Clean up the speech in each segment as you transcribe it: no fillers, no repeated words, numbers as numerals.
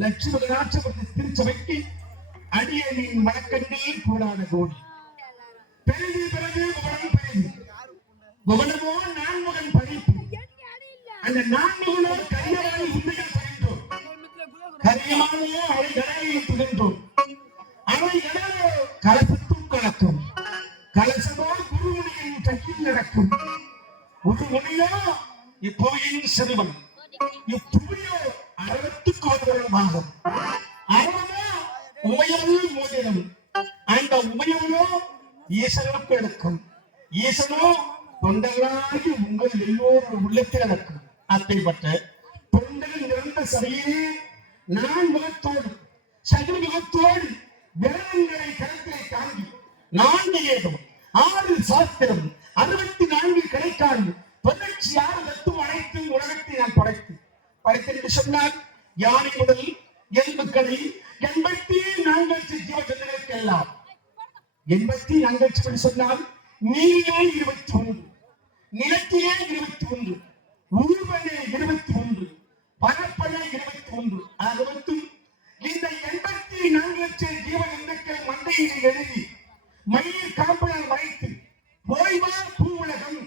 லட்சுமி ராட்சபதி திருச்சபைக்கு அடியனின் வழக்கங்கள் கூடாத கோடி பெரிது பிறகு புகழும் பெரிது புகழுமோ நான்முகன் படைப்பு அந்த நான்முகனோடு கரியவாளி உண்மைகள் படைத்தோம் கரியமானோ அவை கடலையும் துணிந்தோம் அவை கடலோ கலசத்தும் கலக்கும் கலசமோ குருமுனியின் கையில் நடக்கும் ஒரு முனியோ இப்புவியின் சிறுவன் இப்புவியோ அறத்துக்கு ஒருவருமாகும் அறமோ உமையவள் மோதிரம் அந்த உமையவனோ ஈசனுக்கு எடுக்கும் ஈசனோ தொண்டர்களாகி உங்கள் எல்லோரும் உள்ளத்தில் நடக்கும் அப்படிப்பட்ட தொண்டர்கள் நிறைந்த சபையிலே நான் முகத்தோடு சதுர முகத்தோடு வேதங்களை கருத்திலே தாங்கி 4 வேதம் 6 சாஸ்திரம் 64 கலைக்காண்டி 96 தத்துவம் அனைத்து உலகத்தை நான் படைத்தேன் சொன்னால் யானை முதல் எலும்புக்களை 84 ஜீவஜந்துகளுக்கு எல்லாம் 84 சொன்னால் நீரிலே 21 நிலத்திலே 21 உருவனே 21 பரப்பனே 21 ஆகவத்தும் இந்த 84 ஜீவஜந்துக்கள் மண்டையில் எழுதி மயிர் காப்பனால் மறைத்து போய்வா பூ உலகம்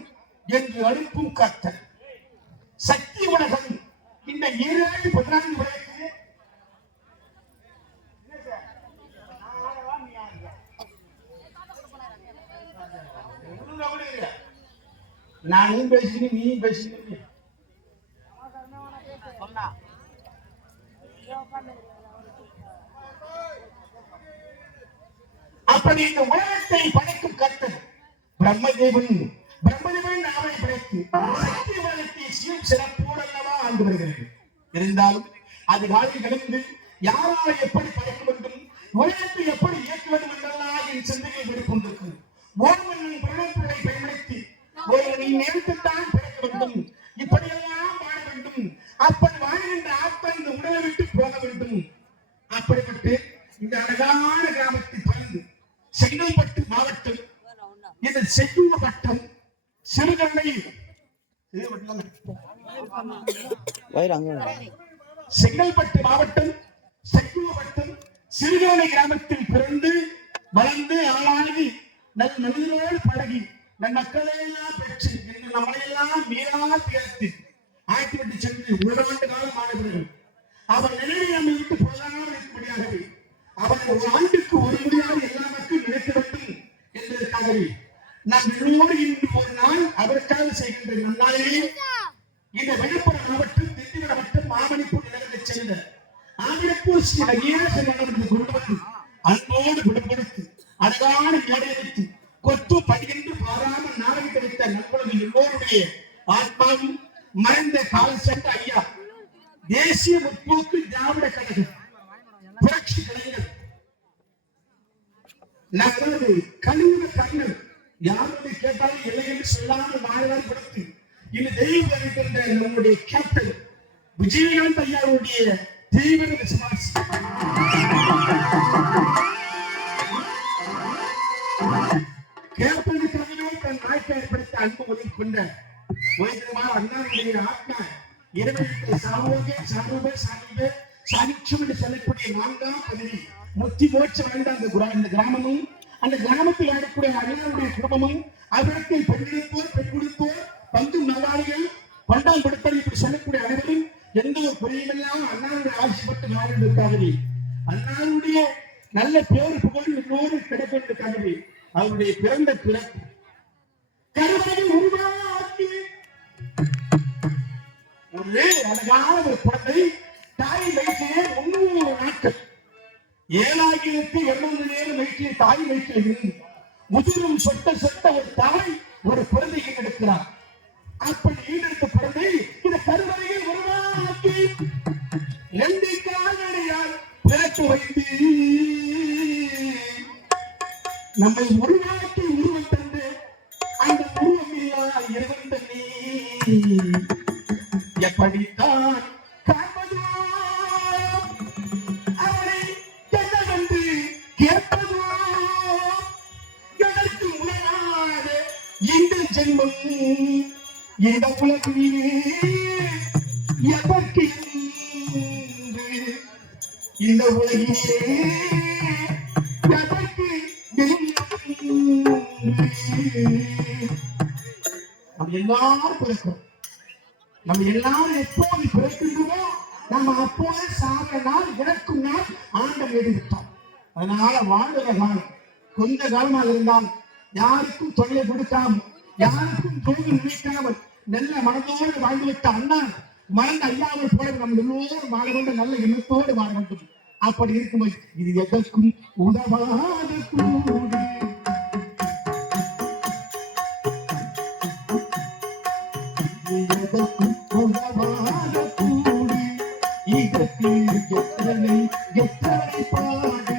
என்று அனுப்பும் கர்த்தர் சக்தி உலகம் இந்த 714 உலகத்திலே நானும் பேசுகிறேன் நீ பேசுகிறீங்க அப்படி இந்த உலகத்தை படைக்கும் கர்த்தர் பிரம்மதேவன் நாவை படைத்து சக்தி உலகத்தை சீர் சிறப்போடு அல்லவா ஆண்டு வருகிறது இருந்தாலும் அது காலில் கிடந்து யாரால் எப்படி படைக்க வேண்டும் உலகத்தை எப்படி இயக்க வேண்டும் என்றெல்லாம் என் சிந்தனையை வெளிக்கொண்டிருக்கு ஒருவனின் பிறப்புகளை பயன்படுத்தி ஒருவனின் நேரத்தைத்தான் பிறக்க வேண்டும் இப்படியெல்லாம் வாழ வேண்டும் அப்படி வாழ்கின்ற ஆத்மா இந்த உடலை விட்டு போக வேண்டும் அப்படிப்பட்டு இந்த அழகான கிராமத்தில் பிறந்து செங்கல்பட்டு மாவட்டம் இது செய்யூர் வட்டம் சிறுகண்ணை செங்கல்பட்டு மாவட்டம் செய்யூர் வட்டம் சிறுகண்ணை கிராமத்தில் பிறந்து வளர்ந்து ஆளாகி நல் மனிதனோடு பழகி நம் மக்களையெல்லாம் பெற்று இன்று நம்மளையெல்லாம் மீறா திகழ்த்தி ஆக்கிவிட்டு சென்று ஓராண்டு காலம் ஆனவர்கள் அவர் நிலையை நம்மை விட்டு போகாமல் இருக்கும்படியாகவே அவர் ஒரு ஆண்டுக்கு ஒரு முறையாக எல்லா மக்களும் நினைக்க வேண்டும் என்பதற்காகவே நாம் எல்லோரும் இன்று ஒரு நாள் அவருக்காக செய்கின்ற நன்னாளிலே இந்த விழுப்புரம் மாவட்டம் திண்டிவனம் மாவட்டம் மாமணிப்பூர் நிலங்களைச் சேர்ந்த ஆவிடப்பூர் ஸ்ரீ நகேசன் மன்னருக்கு கொண்டு வந்து அன்போடு விடுபடுத்தி அழகான மேடையெடுத்து கொத்து பணிகின்று பாராமல் நாடகம் கிடைத்த நண்பர்கள் எல்லோருடைய ஆத்மாவும் மறைந்த கால சென்ற ஐயா தேசிய முற்போக்கு திராவிட கழகம் புரட்சி கலைஞர் நாங்கள் கழிவுற கண்ணர் யாருடைய கேட்டாலும் இல்லை என்று சொல்லாமல் வாழ்வார் கொடுத்து இந்த தெய்வம் இருக்கின்ற நம்முடைய கேப்டன் விஜயகாந்த் ஐயாவுடைய தீவிர விசுவாசி கேப்டனுக்காகவே தன் வாழ்க்கை ஏற்படுத்த அன்பு முதல் கொண்ட வைத்தியமார் அண்ணாவுடைய ஆத்மா இறைவனுக்கு சாகித்யம் என்று சொல்லக்கூடிய 4ஆம் பதவி முத்தி மோட்சம் அடைந்த அந்த கிராமமும் அந்த கிராமத்தில் ஆடக்கூடிய அண்ணனுடைய குடும்பமும் அவருக்கு பெண் கொடுத்தோர் பங்கு நல்லாளிகள் பண்டாம் கொடுத்தல் இப்படி சொல்லக்கூடிய அனைவரும் எந்த ஒரு குறையுமில்லாமல் அண்ணாவுடைய ஆட்சிப்பட்டு வாழ்வதற்காகவே அண்ணாவுடைய நல்ல பேர் புகழ் எல்லோரும் கிடைப்பதற்காகவே அவருடைய பிறந்த பிறப்பு கருவறை உருவாக்கி ஒரு அழகான ஒரு குழந்தை தாய் வயிற்றிலே 300 நாட்கள் 7,800 நேரம் வயிற்றிலே தாய் வயிற்றில் இருந்து முதிரும் சொட்ட ஒரு தாய் ஒரு குழந்தையை எடுக்கிறார். அப்படி ஈடெடுத்த குழந்தை இந்த கருவறையில் உருவாக்கி 2 கால்களையால் பிறக்க வைத்து நம்மை உருவாக்கி உருவம் தந்து அந்த உருவம் இல்லா இறைவன் தண்ணி எப்படித்தான் காண்பதோ அவரை என்னவென்று கேட்பதோ எதற்கு உணராத இந்த ஜென்மம் இந்த உலகிலே எதற்கு இந்த உலகிலே எதற்கு நம்ம எல்லாரும் பிறக்கிறோம். நம்ம எல்லாரும் எப்போது பிறக்கின்றோமோ நம்ம அப்போது சாகிற நாள் இறக்கும் நாள் ஆண்டவர் எழுதிவிட்டோம். அதனால வாழ்கிற காலம் கொஞ்ச காலமாக இருந்தால் யாருக்கும் தொல்லை கொடுக்காமல் யாருக்கும் தோல்வி நினைக்காமல் நல்ல மனதோடு வாழ்ந்துவிட்ட அண்ணா மறந்த ஐயாவை போல நம்ம எல்லோரும் வாழ வேண்டும், நல்ல எண்ணத்தோடு வாழ வேண்டும். அப்படி இருக்கும்போது இது எதற்கும் உதவாத கூடி உதவாத கூடி இதற்கு எத்தனை பாடு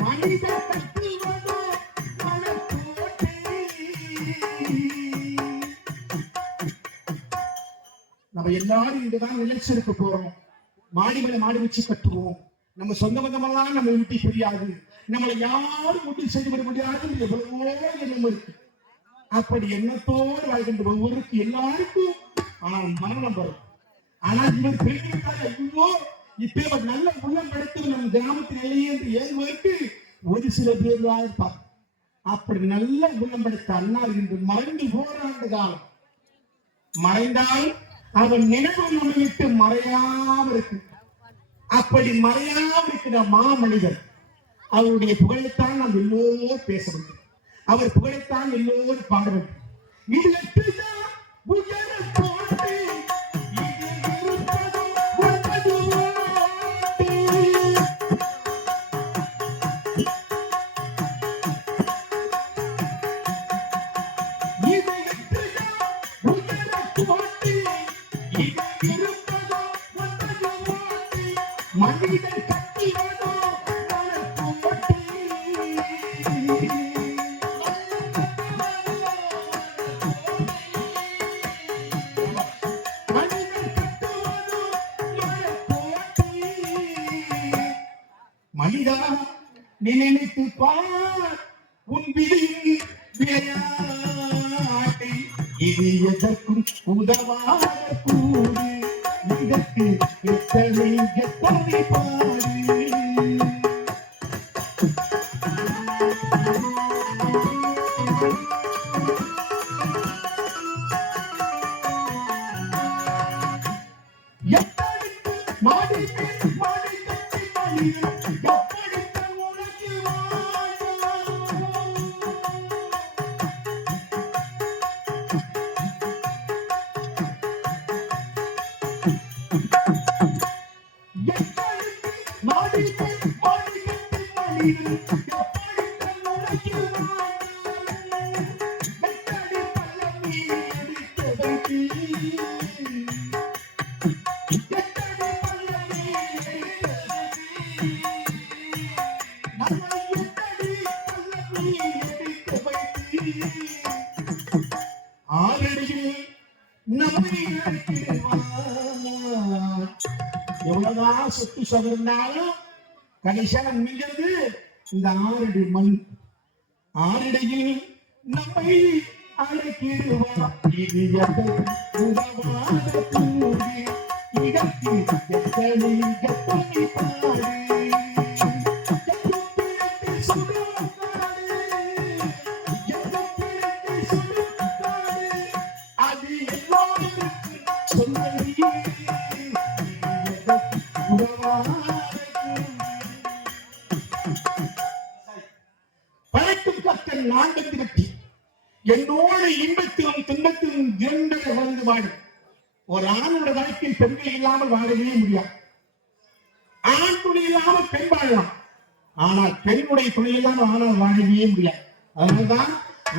மனித கட்டுவதோ மனக்கோட்டை. நம்ம எல்லாரும் இங்கதான் நிலைச்சிருக்க போறோம். மாடி மேல மாடி வச்சு கட்டுவோம். நம்ம சொந்த பந்தமெல்லாம் நம்ம விட்டு தெரியாது. நம்மளை யாரும் ஒன்று செய்து விட முடியாது. எவ்வளவோ எண்ணம் இருக்கு. அப்படி எண்ணத்தோடு வாழ்கின்ற ஒவ்வொருக்கு எல்லாருக்கும் ஆனால் மரணம் வரும். ஆனால் இவர் பெருமைக்காக ஐயோ இப்ப ஒரு நல்ல உள்ளம் படைத்தது நம் கிராமத்தில் இல்லையே என்று ஏங்குவதற்கு ஒரு சில பேர் தான் இருப்பார். அப்படி நல்ல உள்ளம் படைத்த அண்ணா என்று மறைந்து போராண்டு காலம் மறைந்தால் அவன் நினைவு நம்மை விட்டு மறையாம இருக்கு. அப்படி மறையாம இருக்கிற மாமனிதர் அவருடைய புகழைத்தான் நாம் எல்லோரும் பேச வேண்டும். அவர் புகழைத்தான் எல்லோரும் பாட வேண்டும். இது மனிதன் கட்டிவதோ மனக்கோட்டை. மனிதா நினைத்து பார் உன் விதியின் விளையாட்டை. இது எதற்கும் உதவாத கூடு. இதற்கு எத்தனை எத்தனை பாடு. எவ்வளவுதான் சொத்து சொன்னாலும் கடைசியாக முடிஞ்சது இந்த 6 அடி மண். 6 அடியில் நம்மை அழைக்கிடுவார். இது உதவாத கூடி. இதற்கு எத்தனை எத்தனை பாடு. படைக்கும் கர்த்தன் நான்கு வெற்றி என்னோடு இன்பத்திலும் துன்பத்திலும் இரண்டு கலந்து வாழும். ஒரு ஆணோட வாழ்க்கையில் பெண்கள் இல்லாமல் வாழவே முடியாது. ஆண் துணை இல்லாமல் பெண் வாழலாம். ஆனால் பெண்ணுடைய துணை இல்லாமல் ஆனால் வாழவே முடியாது. அதனால்தான்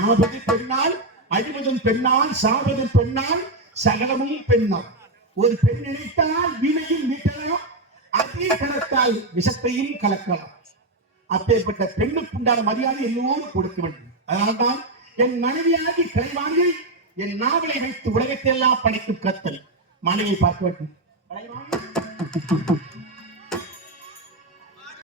ஆபத்து பெண்ணால், அழிவதும் பெண்ணால், சாவதும் பெண்ணால், சகலமும் பெண்ணால். ஒரு பெண் நினைத்தால் வீணையும் மீட்டலாம். அதே கலத்தால் விஷத்தையும் கலக்கலாம். அப்பேற்பட்ட பெண்ணுக்கு உண்டான மரியாதை எல்லோரும் கொடுக்க வேண்டும். அதனால்தான் என் மனைவியாகி கலைவாங்கி என் நாவலை வைத்து உலகத்தை எல்லாம் படைக்கும் கர்த்தர் மனைவியை பார்க்க வேண்டும்.